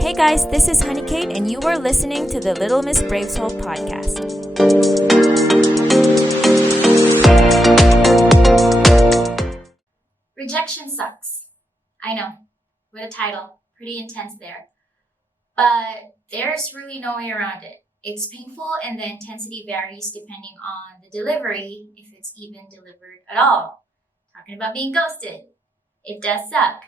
Hey guys, this is Honey Kate, and you are listening to the Little Miss Brave Soul podcast. Rejection sucks. I know. What a title. Pretty intense there. But there's really no way around it. It's painful and the intensity varies depending on the delivery, if it's even delivered at all. Talking about being ghosted. It does suck.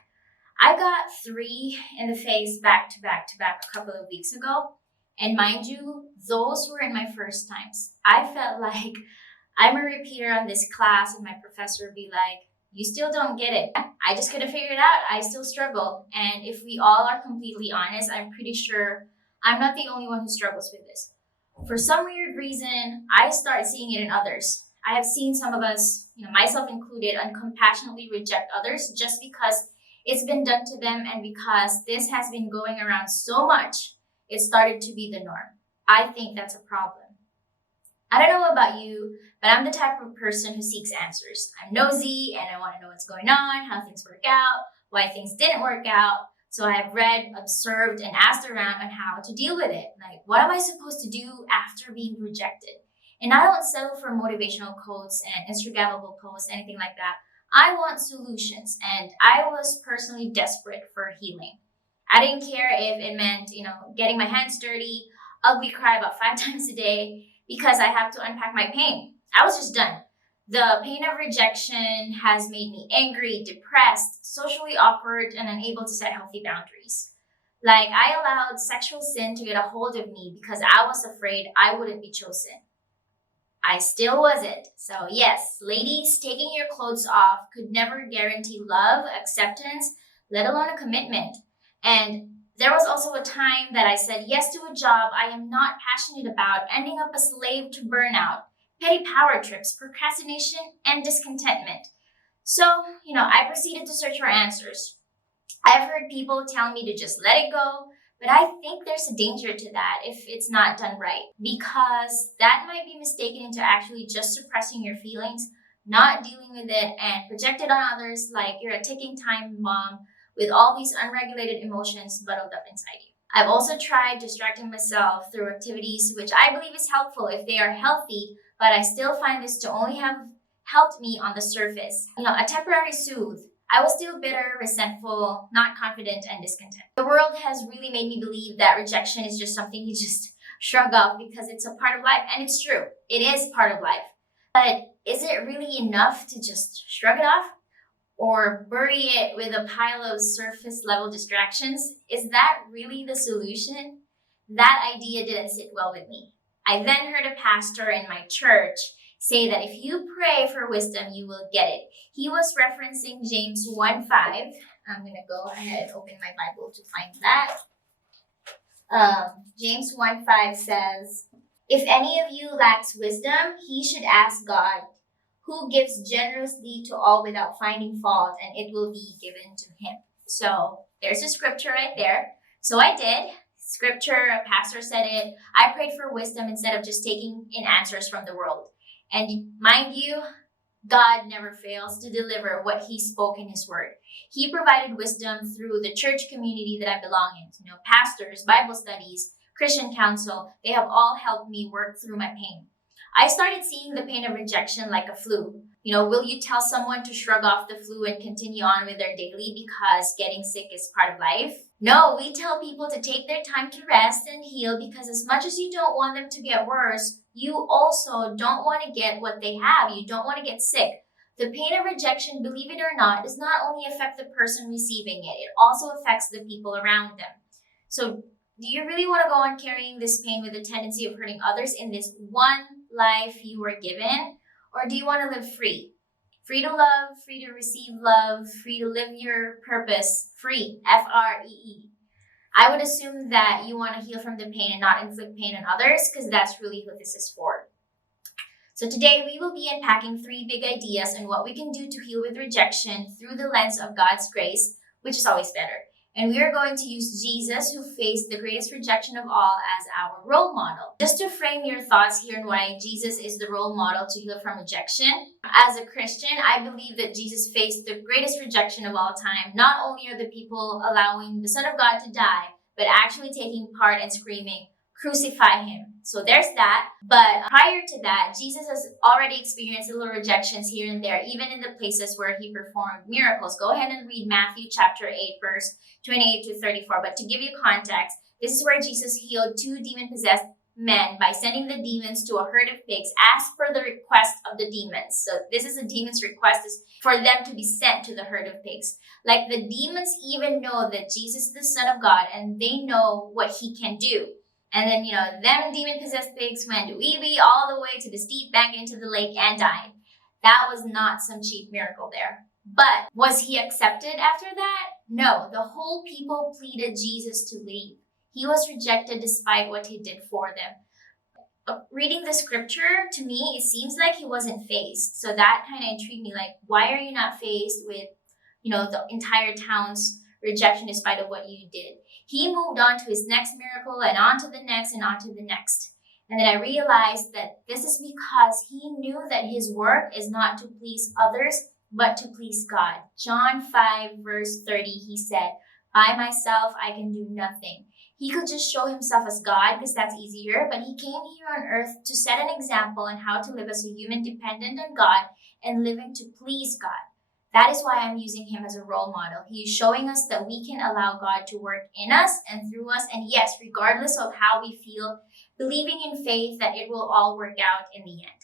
I got 3 in the face back to back a couple of weeks ago. And mind you, those were in my first times. I felt like I'm a repeater on this class and my professor would be like, you still don't get it. I just couldn't figure it out. I still struggle. And if we all are completely honest, I'm pretty sure I'm not the only one who struggles with this. For some weird reason, I start seeing it in others. I have seen some of us, myself included, uncompassionately reject others just because it's been done to them and because this has been going around so much, it started to be the norm. I think that's a problem. I don't know about you, but I'm the type of person who seeks answers. I'm nosy and I want to know what's going on, how things work out, why things didn't work out. So I've read, observed, and asked around on how to deal with it. Like, what am I supposed to do after being rejected? And I don't settle for motivational quotes and Instagrammable posts, anything like that. I want solutions, and I was personally desperate for healing. I didn't care if it meant, getting my hands dirty, ugly cry about 5 times a day because I have to unpack my pain. I was just done. The pain of rejection has made me angry, depressed, socially awkward, and unable to set healthy boundaries. Like, I allowed sexual sin to get a hold of me because I was afraid I wouldn't be chosen. I still wasn't. So yes, ladies, taking your clothes off could never guarantee love, acceptance, let alone a commitment. And there was also a time that I said yes to a job I am not passionate about, ending up a slave to burnout, petty power trips, procrastination, and discontentment. So, I proceeded to search for answers. I've heard people tell me to just let it go, but I think there's a danger to that if it's not done right, because that might be mistaken into actually just suppressing your feelings, not dealing with it, and project it on others like you're a ticking time bomb with all these unregulated emotions bottled up inside you. I've also tried distracting myself through activities which I believe is helpful if they are healthy, but I still find this to only have helped me on the surface. A temporary soothe. I was still bitter, resentful, not confident, and discontent. The world has really made me believe that rejection is just something you just shrug off because it's a part of life. And it's true. It is part of life. But is it really enough to just shrug it off? Or bury it with a pile of surface level distractions? Is that really the solution? That idea didn't sit well with me. I then heard a pastor in my church say that if you pray for wisdom, you will get it. He was referencing James 1:5. I'm going to go ahead and open my Bible to find that. James 1:5 says, if any of you lacks wisdom, he should ask God, who gives generously to all without finding fault, and it will be given to him. So there's a scripture right there. So I did. Scripture, a pastor said it. I prayed for wisdom instead of just taking in answers from the world. And mind you, God never fails to deliver what he spoke in his word. He provided wisdom through the church community that I belong in. Pastors, Bible studies, Christian counsel, they have all helped me work through my pain. I started seeing the pain of rejection like a flu. Will you tell someone to shrug off the flu and continue on with their daily because getting sick is part of life? No, we tell people to take their time to rest and heal because as much as you don't want them to get worse, you also don't want to get what they have. You don't want to get sick. The pain of rejection, believe it or not, does not only affect the person receiving it, it also affects the people around them. So do you really want to go on carrying this pain with the tendency of hurting others in this one life you were given? Or do you want to live free? Free to love, free to receive love, free to live your purpose, free, Free. I would assume that you want to heal from the pain and not inflict pain on others because that's really who this is for. So today we will be unpacking 3 big ideas on what we can do to heal with rejection through the lens of God's grace, which is always better. And we are going to use Jesus, who faced the greatest rejection of all, as our role model. Just to frame your thoughts here on why Jesus is the role model to heal from rejection. As a Christian, I believe that Jesus faced the greatest rejection of all time. Not only are the people allowing the Son of God to die, but actually taking part and screaming, "Crucify him." So there's that. But prior to that, Jesus has already experienced little rejections here and there, even in the places where he performed miracles. Go ahead and read Matthew chapter 8, verse 28 to 34. But to give you context, this is where Jesus healed 2 demon-possessed men by sending the demons to a herd of pigs as per the request of the demons. So this is a demon's request, is for them to be sent to the herd of pigs. Like, the demons even know that Jesus is the Son of God, and they know what he can do. And then, them demon-possessed pigs went wee-wee all the way to the steep bank into the lake and died. That was not some cheap miracle there. But was he accepted after that? No, the whole people pleaded Jesus to leave. He was rejected despite what he did for them. Reading the scripture, to me, it seems like he wasn't faced. So that kind of intrigued me. Like, why are you not faced with, the entire town's rejection despite of what you did? He moved on to his next miracle and on to the next and on to the next. And then I realized that this is because he knew that his work is not to please others, but to please God. John 5, verse 30, he said, "By myself I can do nothing." He could just show himself as God because that's easier, but he came here on earth to set an example on how to live as a human dependent on God and living to please God. That is why I'm using him as a role model. He is showing us that we can allow God to work in us and through us, and yes, regardless of how we feel, believing in faith that it will all work out in the end.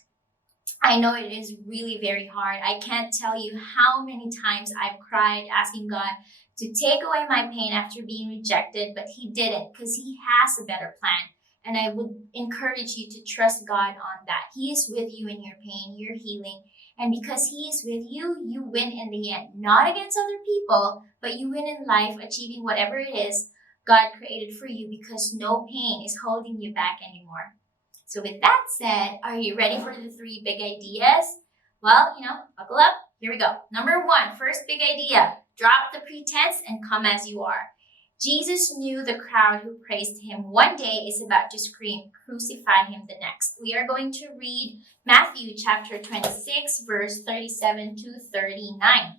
I know it is really very hard. I can't tell you how many times I've cried asking God to take away my pain after being rejected, but he didn't, because he has a better plan. And I would encourage you to trust God on that. He is with you in your pain, your healing. And because he is with you, you win in the end. Not against other people, but you win in life, achieving whatever it is God created for you, because no pain is holding you back anymore. So with that said, are you ready for the 3 big ideas? Well, buckle up. Here we go. Number 1, first big idea. Drop the pretense and come as you are. Jesus knew the crowd who praised him one day is about to scream, "Crucify him" the next. We are going to read Matthew chapter 26, verse 37 to 39.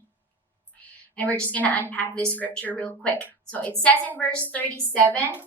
And we're just going to unpack this scripture real quick. So it says in verse 37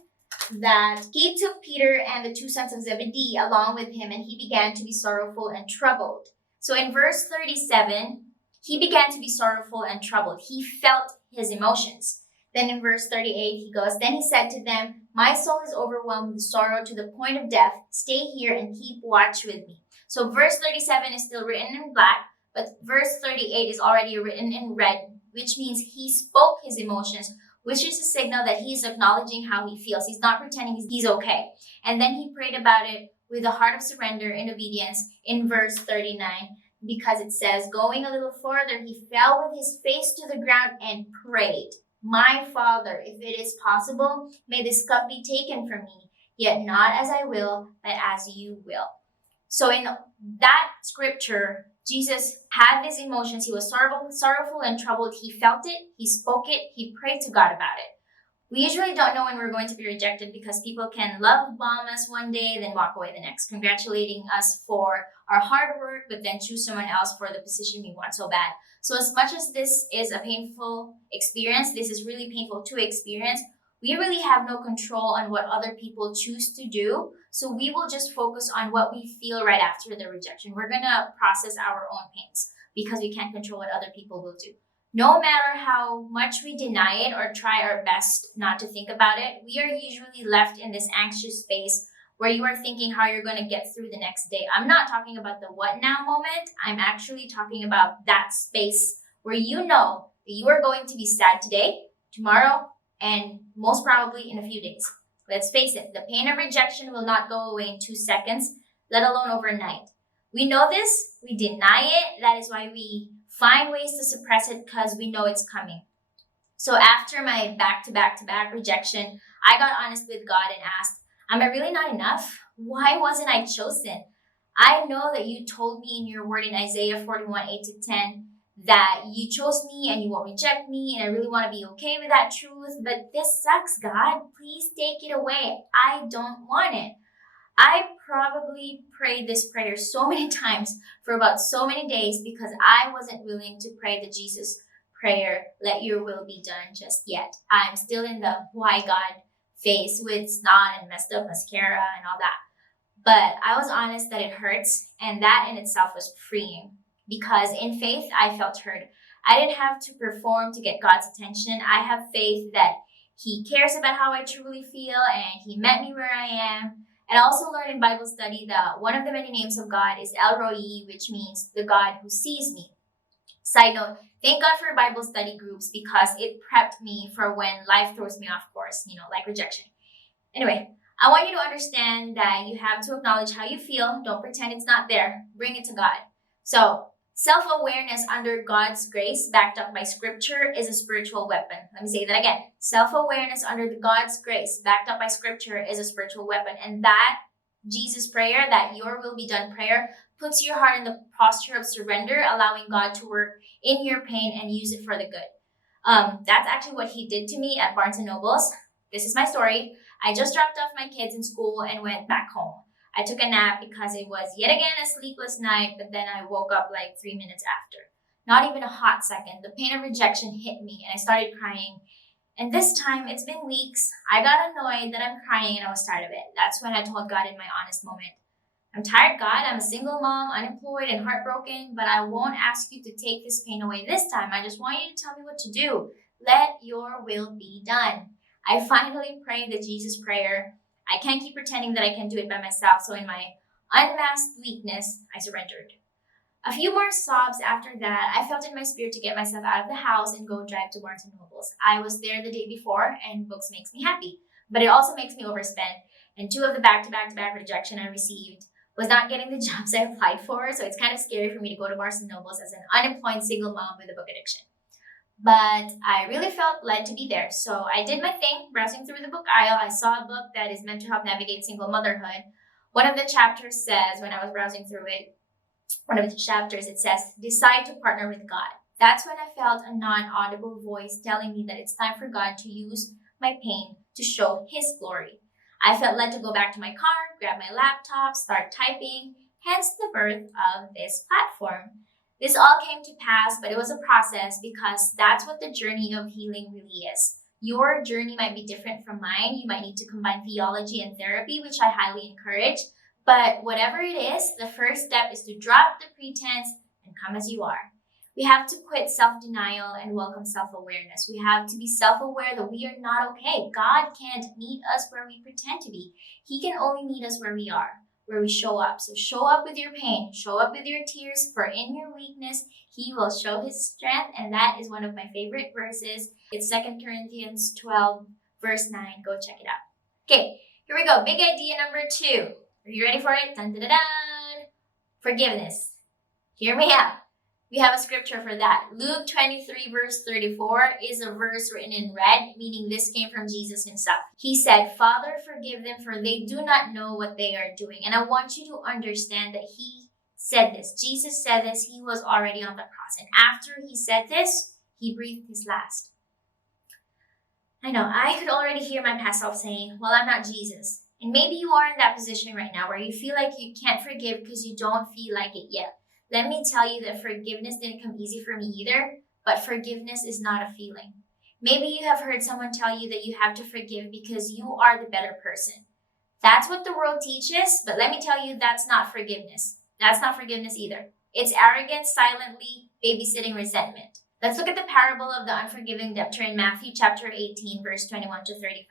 that he took Peter and the 2 sons of Zebedee along with him, and he began to be sorrowful and troubled. So in verse 37, he began to be sorrowful and troubled. He felt his emotions. Then in verse 38, he goes, "Then he said to them, 'My soul is overwhelmed with sorrow to the point of death. Stay here and keep watch with me.'" So verse 37 is still written in black, but verse 38 is already written in red, which means he spoke his emotions, which is a signal that he is acknowledging how he feels. He's not pretending he's okay. And then he prayed about it with a heart of surrender and obedience in verse 39. Because it says, going a little further, he fell with his face to the ground and prayed, "My Father, if it is possible, may this cup be taken from me, yet not as I will, but as you will." So in that scripture, Jesus had these emotions. He was sorrowful and troubled. He felt it, he spoke it, he prayed to God about it. We usually don't know when we're going to be rejected because people can love bomb us one day, then walk away the next, congratulating us for our hard work, but then choose someone else for the position we want so bad. So as much as this is a painful experience, this is really painful to experience, we really have no control on what other people choose to do. So we will just focus on what we feel right after the rejection. We're going to process our own pains because we can't control what other people will do. No matter how much we deny it or try our best not to think about it, we are usually left in this anxious space where you are thinking how you're going to get through the next day. I'm not talking about the what now moment. I'm actually talking about that space where you know that you are going to be sad today, tomorrow, and most probably in a few days. Let's face it, the pain of rejection will not go away in 2 seconds, let alone overnight. We know this, we deny it. That is why we find ways to suppress it, because we know it's coming. So after my back-to-back rejection, I got honest with God and asked, am I really not enough? Why wasn't I chosen? I know that you told me in your word in Isaiah 41, 8-10, that you chose me and you won't reject me, and I really want to be okay with that truth, but this sucks, God. Please take it away. I don't want it. I probably prayed this prayer so many times for about so many days because I wasn't willing to pray the Jesus prayer, "Let your will be done," just yet. I'm still in the why God face with snot and messed up mascara and all that. But I was honest that it hurts, and that in itself was freeing because in faith, I felt heard. I didn't have to perform to get God's attention. I have faith that He cares about how I truly feel and He met me where I am. And I also learned in Bible study that one of the many names of God is El Roi, which means the God who sees me. Side note, thank God for Bible study groups because it prepped me for when life throws me off course, like rejection. Anyway, I want you to understand that you have to acknowledge how you feel. Don't pretend it's not there. Bring it to God. So, self-awareness under God's grace, backed up by scripture, is a spiritual weapon. Let me say that again. Self-awareness under God's grace, backed up by scripture, is a spiritual weapon. And that Jesus prayer, that your will be done prayer, puts your heart in the posture of surrender, allowing God to work in your pain and use it for the good. That's actually what He did to me at Barnes & Noble's. This is my story. I just dropped off my kids in school and went back home. I took a nap because it was yet again a sleepless night, but then I woke up like 3 minutes after. Not even a hot second. The pain of rejection hit me and I started crying. And this time, it's been weeks. I got annoyed that I'm crying and I was tired of it. That's when I told God in my honest moment, I'm tired, God. I'm a single mom, unemployed and heartbroken, but I won't ask you to take this pain away this time. I just want you to tell me what to do. Let your will be done. I finally prayed the Jesus prayer. I can't keep pretending that I can do it by myself, so in my unmasked weakness, I surrendered. A few more sobs after that, I felt in my spirit to get myself out of the house and go drive to Barnes & Noble's. I was there the day before, and books makes me happy, but it also makes me overspend. And 2 of the back-to-back rejection I received was not getting the jobs I applied for, so it's kind of scary for me to go to Barnes & Noble's as an unemployed single mom with a book addiction. But I really felt led to be there. So I did my thing, browsing through the book aisle. I saw a book that is meant to help navigate single motherhood. One of the chapters says, when I was browsing through it, it says, decide to partner with God. That's when I felt a non-audible voice telling me that it's time for God to use my pain to show His glory. I felt led to go back to my car, grab my laptop, start typing, hence the birth of this platform. This all came to pass, but it was a process because that's what the journey of healing really is. Your journey might be different from mine. You might need to combine theology and therapy, which I highly encourage. But whatever it is, the first step is to drop the pretense and come as you are. We have to quit self-denial and welcome self-awareness. We have to be self-aware that we are not okay. God can't meet us where we pretend to be. He can only meet us where we are, where we show up. So show up with your pain, show up with your tears, for in your weakness, He will show His strength. And that is one of my favorite verses. It's 2 Corinthians 12, verse 9. Go check it out. Okay, here we go. Big idea number 2. Are you ready for it? Dun, dun, dun, dun. Forgiveness. Hear me out. We have a scripture for that. Luke 23, verse 34 is a verse written in red, meaning this came from Jesus Himself. He said, Father, forgive them, for they do not know what they are doing. And I want you to understand that He said this. Jesus said this. He was already on the cross. And after He said this, He breathed His last. I know, I could already hear my past self saying, well, I'm not Jesus. And maybe you are in that position right now where you feel like you can't forgive because you don't feel like it yet. Let me tell you that forgiveness didn't come easy for me either, but forgiveness is not a feeling. Maybe you have heard someone tell you that you have to forgive because you are the better person. That's what the world teaches, but let me tell you, that's not forgiveness. That's not forgiveness either. It's arrogance, silently babysitting resentment. Let's look at the parable of the unforgiving debtor in Matthew chapter 18, verse 21 to 35.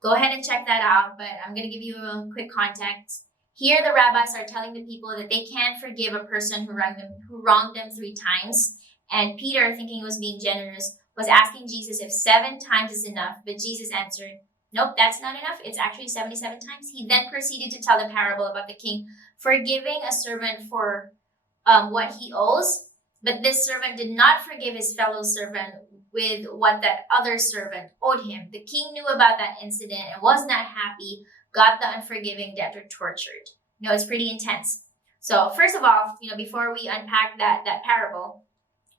Go ahead and check that out, but I'm going to give you a quick context. Here, the rabbis are telling the people that they can't forgive a person who wronged them 3 times. And Peter, thinking he was being generous, was asking Jesus if 7 times is enough. But Jesus answered, nope, that's not enough. It's actually 77 times. He then proceeded to tell the parable about the king forgiving a servant for what he owes. But this servant did not forgive his fellow servant with what that other servant owed him. The king knew about that incident and was not happy, got the unforgiving debtor tortured. It's pretty intense. So first of all, before we unpack that parable,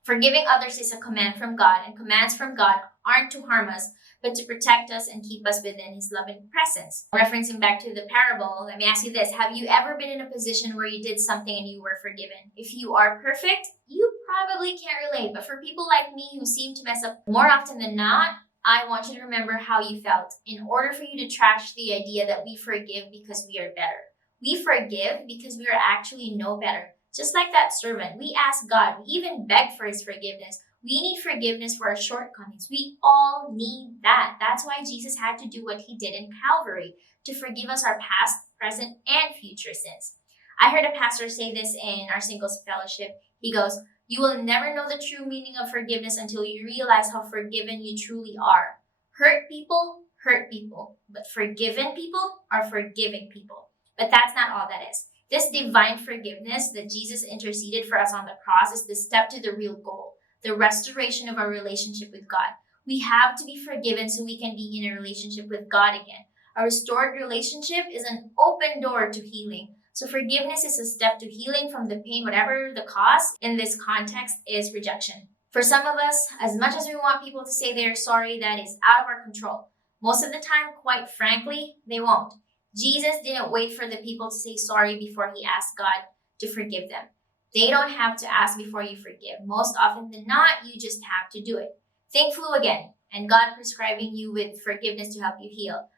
forgiving others is a command from God, and commands from God aren't to harm us, but to protect us and keep us within His loving presence. Referencing back to the parable, let me ask you this. Have you ever been in a position where you did something and you were forgiven? If you are perfect, you probably can't relate. But for people like me who seem to mess up more often than not, I want you to remember how you felt in order for you to trash the idea that we forgive because we are better. We forgive because we are actually no better. Just like that servant, we ask God, we even beg for his forgiveness. We need forgiveness for our shortcomings. We all need that. That's why Jesus had to do what he did in Calvary, to forgive us our past, present, and future sins. I heard a pastor say this in our singles fellowship. He goes, "You will never know the true meaning of forgiveness until you realize how forgiven you truly are. Hurt people hurt people, but forgiven people are forgiving people." But that's not all that is. This divine forgiveness that Jesus interceded for us on the cross is the step to the real goal, the restoration of our relationship with God. We have to be forgiven so we can be in a relationship with God again. A restored relationship is an open door to healing. So forgiveness is a step to healing from the pain, whatever the cause in this context is rejection. For some of us, as much as we want people to say they're sorry, that is out of our control. Most of the time, quite frankly, they won't. Jesus didn't wait for the people to say sorry before he asked God to forgive them. They don't have to ask before you forgive. Most often than not, you just have to do it. Think flu again, and God prescribing you with forgiveness to help you heal.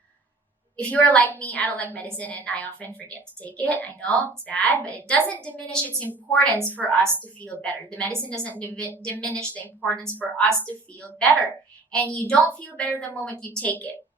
If you are like me, I don't like medicine and I often forget to take it. I know it's bad, but it doesn't diminish its importance for us to feel better. The medicine doesn't diminish the importance for us to feel better. And you don't feel better the moment you take it.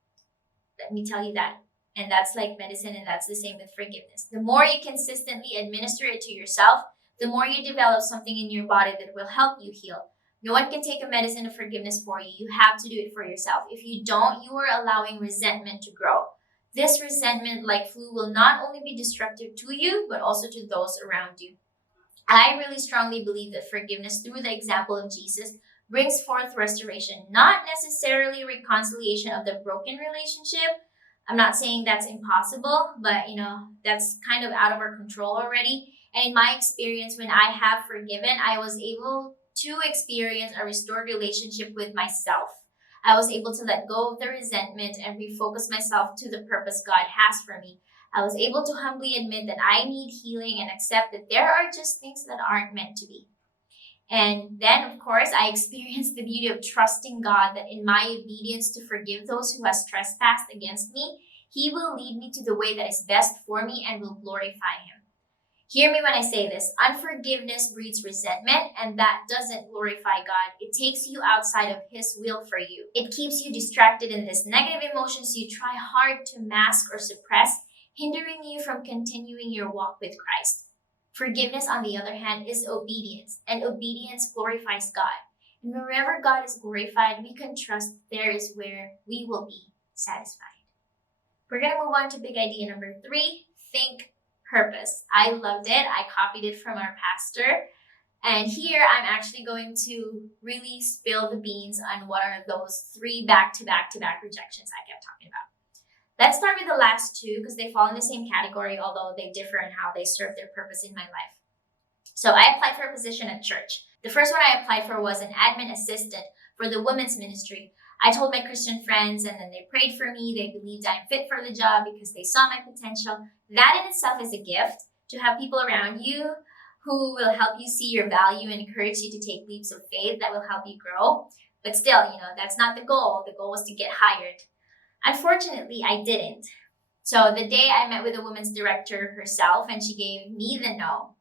Let me tell you that. And that's like medicine, and that's the same with forgiveness. The more you consistently administer it to yourself, the more you develop something in your body that will help you heal. No one can take a medicine of forgiveness for you. You have to do it for yourself. If you don't, you are allowing resentment to grow. This resentment, like flu, will not only be destructive to you, but also to those around you. I really strongly believe that forgiveness through the example of Jesus brings forth restoration, not necessarily reconciliation of the broken relationship. I'm not saying that's impossible, but that's kind of out of our control already. And in my experience, when I have forgiven, I was able to experience a restored relationship with myself. I was able to let go of the resentment and refocus myself to the purpose God has for me. I was able to humbly admit that I need healing and accept that there are just things that aren't meant to be. And then, of course, I experienced the beauty of trusting God that in my obedience to forgive those who has trespassed against me, he will lead me to the way that is best for me and will glorify him. Hear me when I say this. Unforgiveness breeds resentment, and that doesn't glorify God. It takes you outside of his will for you. It keeps you distracted in these negative emotions you try hard to mask or suppress, hindering you from continuing your walk with Christ. Forgiveness, on the other hand, is obedience, and obedience glorifies God. And wherever God is glorified, we can trust there is where we will be satisfied. We're going to move on to big idea number 3, think purpose. I loved it. I copied it from our pastor. And here I'm actually going to really spill the beans on what are those 3 back-to-back-to-back rejections I kept talking about. Let's start with the last 2 because they fall in the same category, although they differ in how they serve their purpose in my life. So I applied for a position at church. The first one I applied for was an admin assistant for the women's ministry. I told my Christian friends, and then they prayed for me. They believed I'm fit for the job because they saw my potential. That in itself is a gift, to have people around you who will help you see your value and encourage you to take leaps of faith that will help you grow. But still, that's not the goal. The goal was to get hired. Unfortunately, I didn't. So the day I met with the women's director herself and she gave me the no.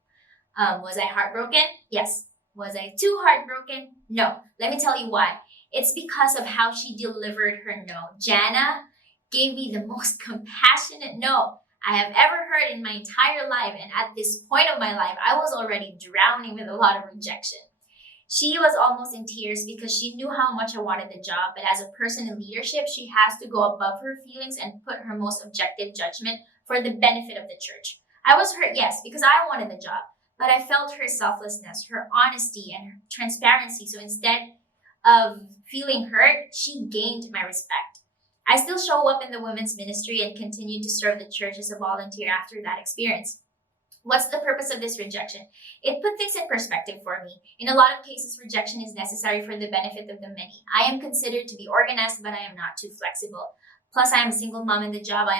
Was I heartbroken? Yes. Was I too heartbroken? No. Let me tell you why. It's because of how she delivered her no. Jana gave me the most compassionate no I have ever heard in my entire life. And at this point of my life, I was already drowning with a lot of rejection. She was almost in tears because she knew how much I wanted the job. But as a person in leadership, she has to go above her feelings and put her most objective judgment for the benefit of the church. I was hurt, yes, because I wanted the job. But I felt her selflessness, her honesty, and her transparency. So instead of feeling hurt, she gained my respect. I still show up in the women's ministry and continue to serve the church as a volunteer after that experience. What's the purpose of this rejection? It put things in perspective for me. In a lot of cases, rejection is necessary for the benefit of the many. I am considered to be organized, but I am not too flexible. Plus, I am a single mom, and the job I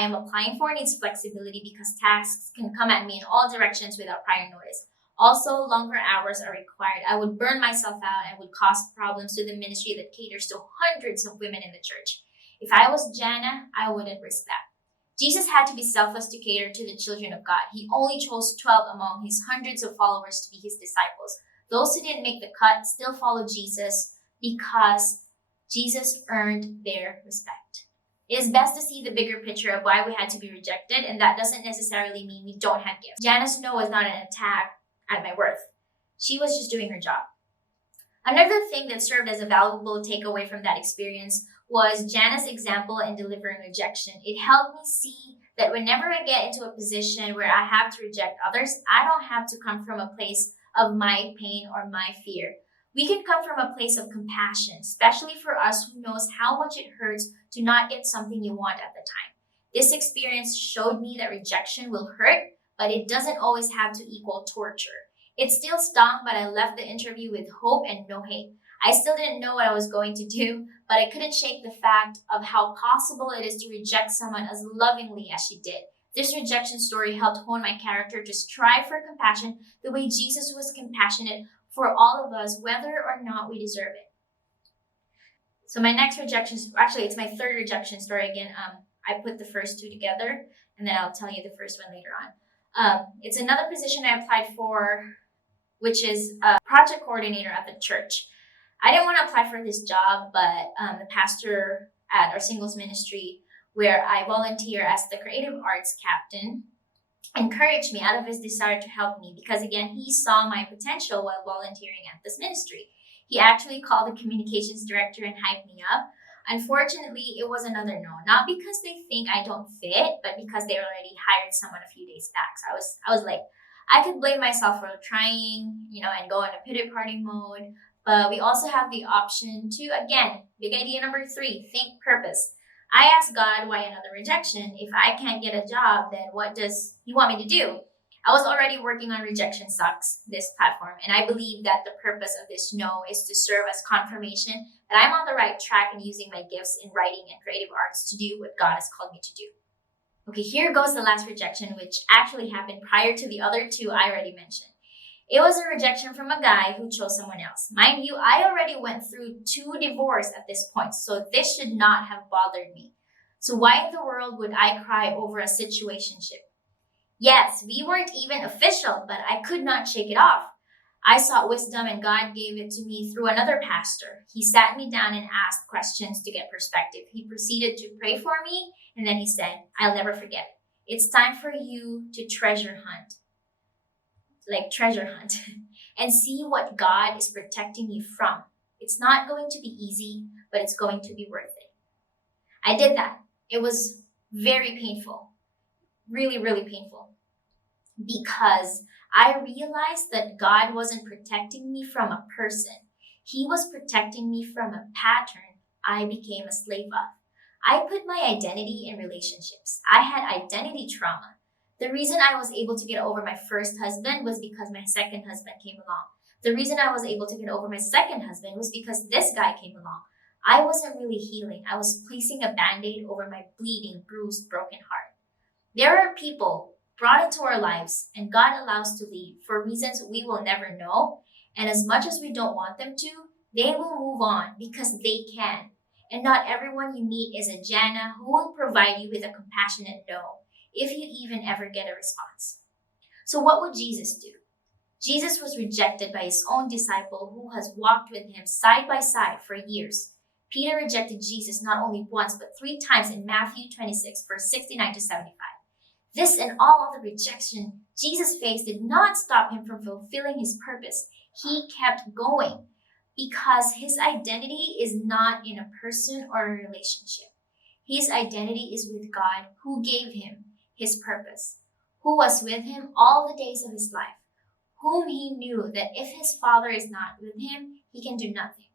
am applying for needs flexibility because tasks can come at me in all directions without prior notice. Also, longer hours are required. I would burn myself out and would cause problems to the ministry that caters to hundreds of women in the church. If I was Jana, I wouldn't risk that. Jesus had to be selfless to cater to the children of God. He only chose 12 among his hundreds of followers to be his disciples. Those who didn't make the cut still followed Jesus because Jesus earned their respect. It is best to see the bigger picture of why we had to be rejected, and that doesn't necessarily mean we don't have gifts. Jana's no was not an attack at my worth. She was just doing her job. Another thing that served as a valuable takeaway from that experience was Jana's example in delivering rejection. It helped me see that whenever I get into a position where I have to reject others, I don't have to come from a place of my pain or my fear. We can come from a place of compassion, especially for us who knows how much it hurts to not get something you want at the time. This experience showed me that rejection will hurt, but it doesn't always have to equal torture. It still stung, but I left the interview with hope and no hate. I still didn't know what I was going to do, but I couldn't shake the fact of how possible it is to reject someone as lovingly as she did. This rejection story helped hone my character to strive for compassion the way Jesus was compassionate for all of us, whether or not we deserve it. So my next rejection, actually it's my third rejection story again. I put the first two together and then I'll tell you the first one later on. It's another position I applied for, which is a project coordinator at the church. I didn't want to apply for this job, but the pastor at our singles ministry, where I volunteer as the creative arts captain, encouraged me out of his desire to help me because, again, he saw my potential while volunteering at this ministry. He actually called the communications director and hyped me up. Unfortunately, it was another no, not because they think I don't fit, but because they already hired someone a few days back. So I was like, I could blame myself for trying, and go into pity party mode. But we also have the option to, again, big idea number 3, think purpose. I asked God why another rejection? If I can't get a job, then what does he want me to do? I was already working on Rejection Sucks, this platform, and I believe that the purpose of this no is to serve as confirmation that I'm on the right track and using my gifts in writing and creative arts to do what God has called me to do. Okay, here goes the last rejection, which actually happened prior to the other 2 I already mentioned. It was a rejection from a guy who chose someone else. Mind you, I already went through 2 divorces at this point, so this should not have bothered me. So why in the world would I cry over a situationship? Yes, we weren't even official, but I could not shake it off. I sought wisdom and God gave it to me through another pastor. He sat me down and asked questions to get perspective. He proceeded to pray for me, and then he said, I'll never forget. It's time for you to treasure hunt. And see what God is protecting you from. It's not going to be easy, but it's going to be worth it. I did that. It was very painful. Really, really painful. Because I realized that God wasn't protecting me from a person. He was protecting me from a pattern I became a slave of. I put my identity in relationships. I had identity trauma. The reason I was able to get over my first husband was because my second husband came along. The reason I was able to get over my second husband was because this guy came along. I wasn't really healing. I was placing a band-aid over my bleeding, bruised, broken heart. There are people brought into our lives and God allows to leave for reasons we will never know. And as much as we don't want them to, they will move on because they can. And not everyone you meet is a Jana who will provide you with a compassionate no, if you even ever get a response. So what would Jesus do? Jesus was rejected by his own disciple who has walked with him side by side for years. Peter rejected Jesus not only once, but 3 times in Matthew 26, verse 69 to 75. This and all of the rejection Jesus faced did not stop him from fulfilling his purpose. He kept going because his identity is not in a person or a relationship. His identity is with God who gave him his purpose, who was with him all the days of his life, whom he knew that if his Father is not with him, he can do nothing.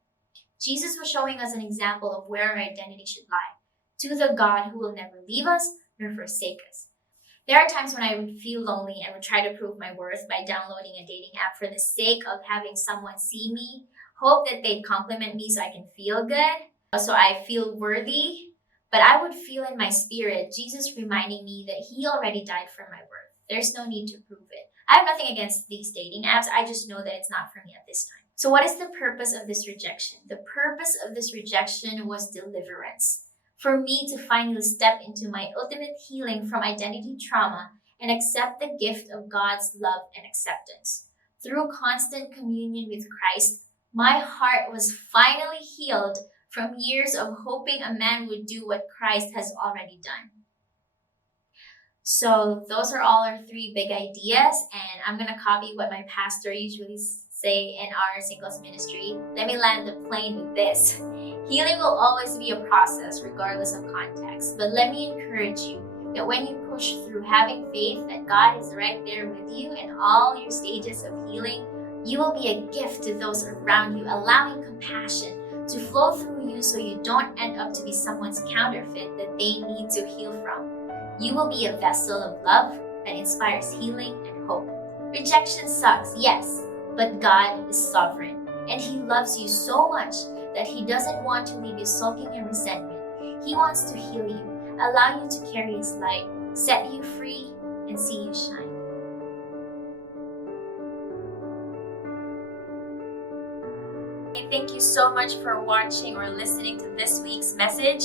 Jesus was showing us an example of where our identity should lie, to the God who will never leave us nor forsake us. There are times when I would feel lonely and would try to prove my worth by downloading a dating app for the sake of having someone see me, hope that they'd compliment me so I can feel good, so I feel worthy. But I would feel in my spirit Jesus reminding me that he already died for my worth. There's no need to prove it. I have nothing against these dating apps. I just know that it's not for me at this time. So what is the purpose of this rejection? The purpose of this rejection was deliverance. For me to finally step into my ultimate healing from identity trauma and accept the gift of God's love and acceptance. Through constant communion with Christ, my heart was finally healed from years of hoping a man would do what Christ has already done. So those are all our 3 big ideas, and I'm going to copy what my pastor usually say in our singles ministry. Let me land the plane with this. Healing will always be a process regardless of context, but let me encourage you that when you push through having faith that God is right there with you in all your stages of healing, you will be a gift to those around you, allowing compassion to flow through you so you don't end up to be someone's counterfeit that they need to heal from. You will be a vessel of love that inspires healing and hope. Rejection sucks, yes, but God is sovereign, and He loves you so much that He doesn't want to leave you sulking in resentment. He wants to heal you, allow you to carry His light, set you free, and see you shine. Thank you so much for watching or listening to this week's message.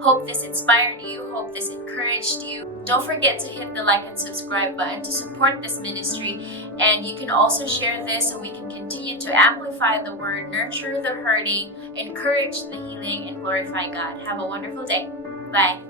Hope this inspired you. Hope this encouraged you. Don't forget to hit the like and subscribe button to support this ministry. And you can also share this so we can continue to amplify the word, nurture the hurting, encourage the healing, and glorify God. Have a wonderful day. Bye.